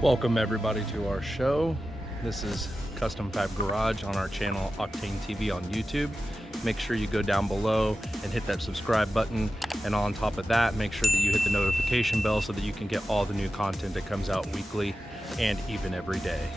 Welcome everybody to our show. This is Custom Fab Garage on our channel Octane TV on YouTube. Make sure you go down below and hit that subscribe button, and on top of that, make sure that you hit the notification bell so that you can get all the new content that comes out weekly and even every day.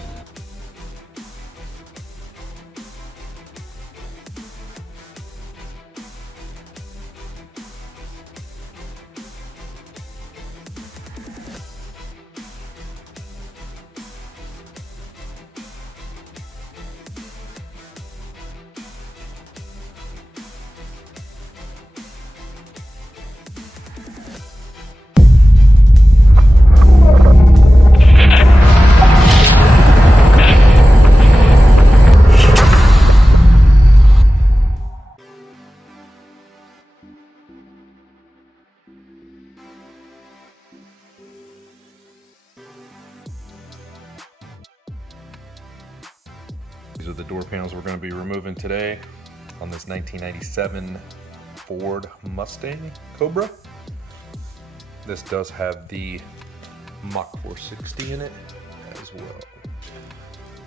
These are the door panels we're going to be removing today on this 1997 Ford Mustang Cobra. This does have the Mach 460 in it as well.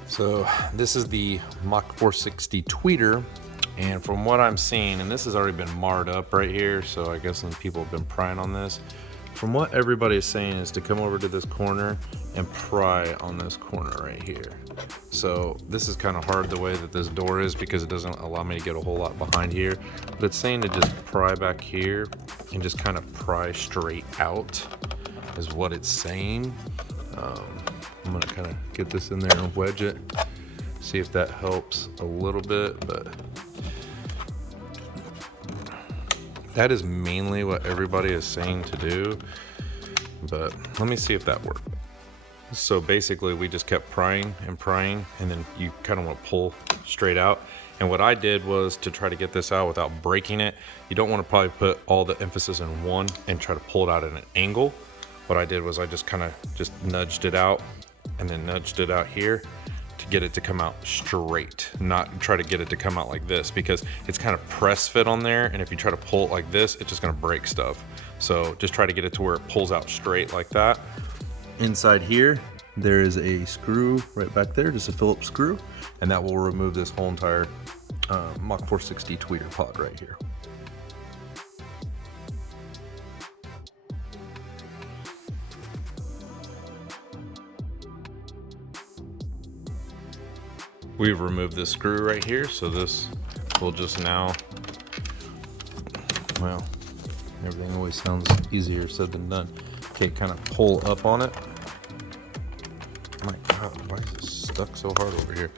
So this is the Mach 460 tweeter, and from what I'm seeing, and this has already been marred up right here, so I guess some people have been prying on this. From what everybody is saying is to come over to this corner and pry on this corner right here. So this is kind of hard the way that this door is because it doesn't allow me to get a whole lot behind here, but it's saying to just pry back here and just kind of pry straight out is what it's saying. I'm gonna kind of get this in there and wedge it, see if that helps a little bit, but that is mainly what everybody is saying to do, but let me see if that worked. So basically we just kept prying, and then you kind of want to pull straight out. And what I did was to try to get this out without breaking it. You don't want to probably put all the emphasis in one and try to pull it out at an angle. What I did was I just kind of nudged it out and then nudged it out here to get it to come out straight, not try to get it to come out like this, because it's kind of press fit on there, and if you try to pull it like this, it's just going to break stuff. So just try to get it to where it pulls out straight like that. Inside here there is a screw right back there, just a Phillips screw, and that will remove this whole entire Mach 460 tweeter pod right here. We've removed this screw right here, so this will just now, well, everything always sounds easier said than done. Okay, kind of pull up on it. My God, why is it stuck so hard over here?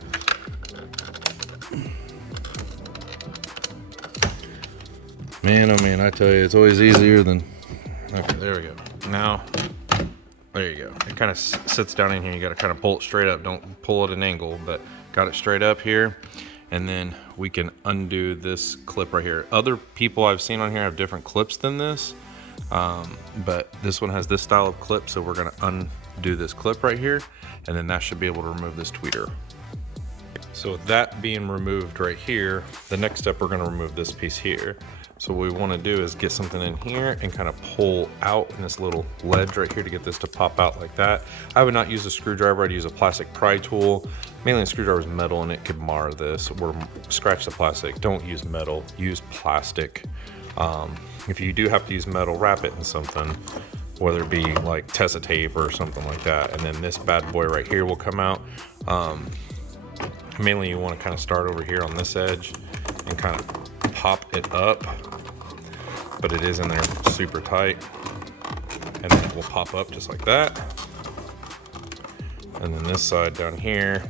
Man, oh man, I tell you, it's always easier than... Okay, there we go. Now, there you go. It kind of sits down in here. You got to kind of pull it straight up. Don't pull it at an angle, but got it straight up here. And then we can undo this clip right here. Other people I've seen on here have different clips than this. But this one has this style of clip, so we're going to undo this clip right here, and then that should be able to remove this tweeter. So with that being removed right here, the next step, we're going to remove this piece here. So what we want to do is get something in here and kind of pull out in this little ledge right here to get this to pop out like that. I would not use a screwdriver, I'd use a plastic pry tool. Mainly a screwdriver is metal and it could mar this or scratch the plastic. Don't use metal, use plastic. If you do have to use metal, wrap it in something, whether it be like Tessa tape or something like that. And then this bad boy right here will come out. Mainly you want to kind of start over here on this edge and kind of pop it up, but it is in there super tight. And then it will pop up just like that. And then this side down here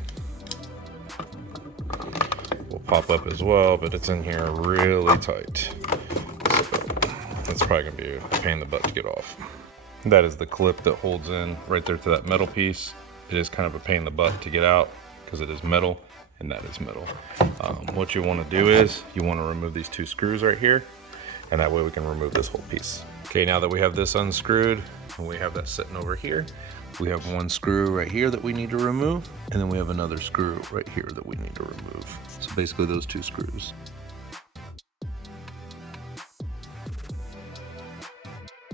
will pop up as well, but it's in here really tight. That's probably gonna be a pain in the butt to get off. That is the clip that holds in right there to that metal piece. It is kind of a pain in the butt to get out because it is metal, and that is metal. What you want to do is you want to remove these two screws right here, and that way we can remove this whole piece. Okay, now that we have this unscrewed and we have that sitting over here, we have one screw right here that we need to remove, and then we have another screw right here that we need to remove. So basically those two screws.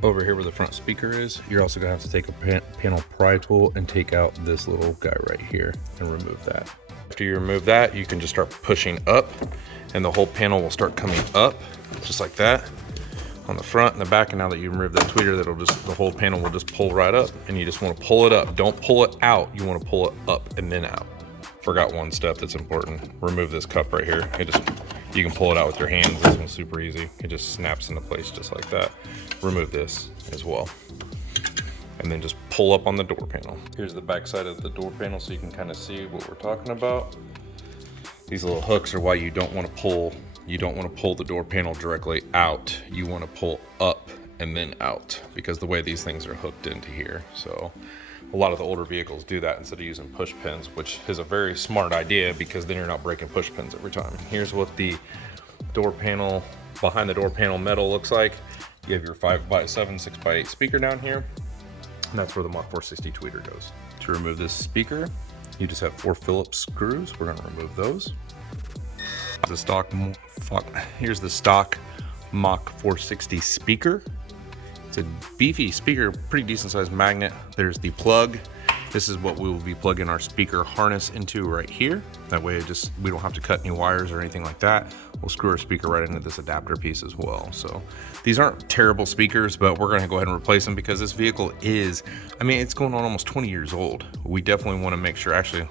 over here where the front speaker is, you're also gonna have to take a panel pry tool and take out this little guy right here and remove that. After you remove that, you can just start pushing up and the whole panel will start coming up just like that on the front and the back. And now that you remove that tweeter, the whole panel will just pull right up, and you just want to pull it up. Don't pull it out. You want to pull it up and then out. Forgot one step that's important. Remove this cup right here. You can pull it out with your hands. This one's super easy. It just snaps into place just like that. Remove this as well. And then just pull up on the door panel. Here's the back side of the door panel so you can kind of see what we're talking about. These little hooks are why you don't want to pull the door panel directly out. You want to pull up and then out, because the way these things are hooked into here. So a lot of the older vehicles do that instead of using push pins, which is a very smart idea because then you're not breaking push pins every time. Here's what the door panel, behind the door panel metal looks like. You have your 5x7, 6x8 speaker down here, and that's where the Mach 460 tweeter goes. To remove this speaker, you just have 4 Phillips screws. We're gonna remove those. Here's the stock Mach 460 speaker. It's a beefy speaker, pretty decent sized magnet. There's the plug. This is what we will be plugging our speaker harness into right here. That way we don't have to cut any wires or anything like that. We'll screw our speaker right into this adapter piece as well. So these aren't terrible speakers, but we're gonna go ahead and replace them because this vehicle is, I mean, it's going on almost 20 years old. We definitely wanna make sure, actually,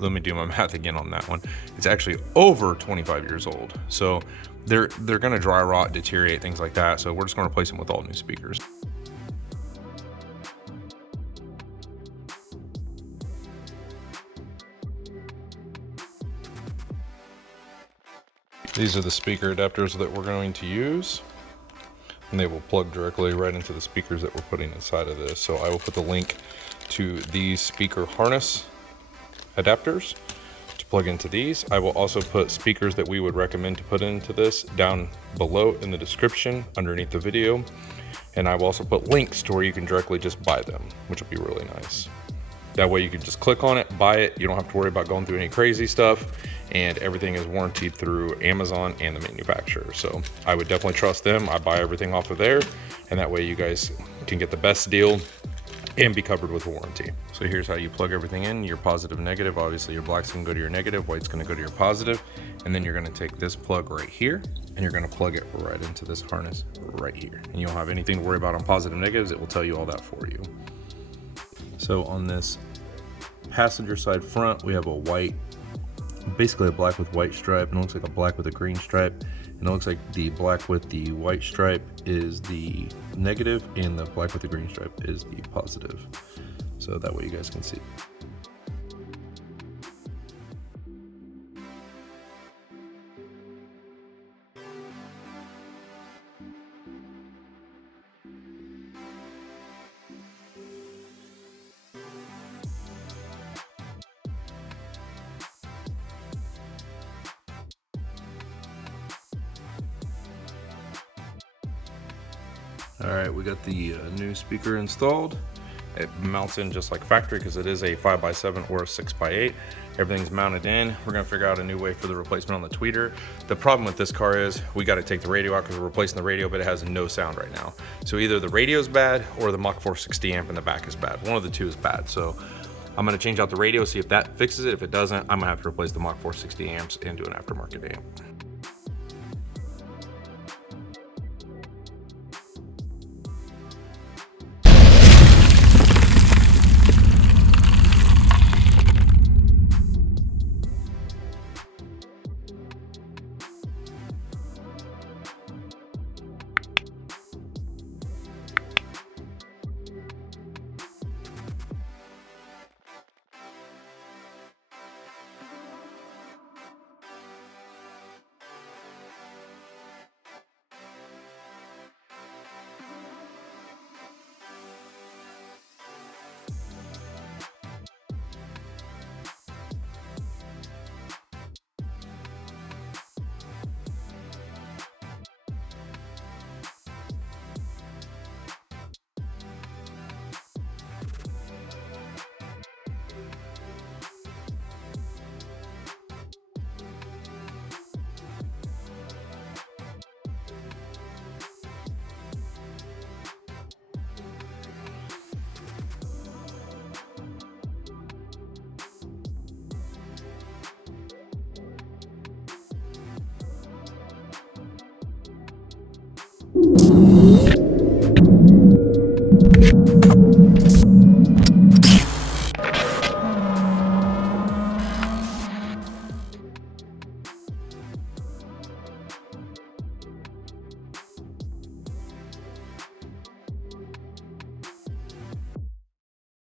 let me do my math again on that one. It's actually over 25 years old. So they're gonna dry rot, deteriorate, things like that. So we're just gonna replace them with all new speakers. These are the speaker adapters that we're going to use, and they will plug directly right into the speakers that we're putting inside of this. So I will put the link to these speaker harness adapters to plug into these. I will also put speakers that we would recommend to put into this down below in the description underneath the video. And I will also put links to where you can directly just buy them, which will be really nice. That way you can just click on it, buy it. You don't have to worry about going through any crazy stuff, and everything is warranted through Amazon and the manufacturer. So I would definitely trust them. I buy everything off of there, and that way you guys can get the best deal and be covered with warranty. So here's how you plug everything in, your positive, negative. Obviously your black's gonna go to your negative, white's gonna go to your positive, and then you're gonna take this plug right here and you're gonna plug it right into this harness right here. And you don't have anything to worry about on positive, negatives. It will tell you all that for you. So on this passenger side front, we have a white, basically a black with white stripe, and it looks like a black with a green stripe. And it looks like the black with the white stripe is the negative and the black with the green stripe is the positive. So that way you guys can see. All right, we got the new speaker installed. It mounts in just like factory because it is a 5x7 or a 6x8. Everything's mounted in. We're gonna figure out a new way for the replacement on the tweeter. The problem with this car is we gotta take the radio out because we're replacing the radio, but it has no sound right now. So either the radio's bad or the Mach 460 amp in the back is bad. One of the two is bad. So I'm gonna change out the radio, see if that fixes it. If it doesn't, I'm gonna have to replace the Mach 460 amps and do an aftermarket amp.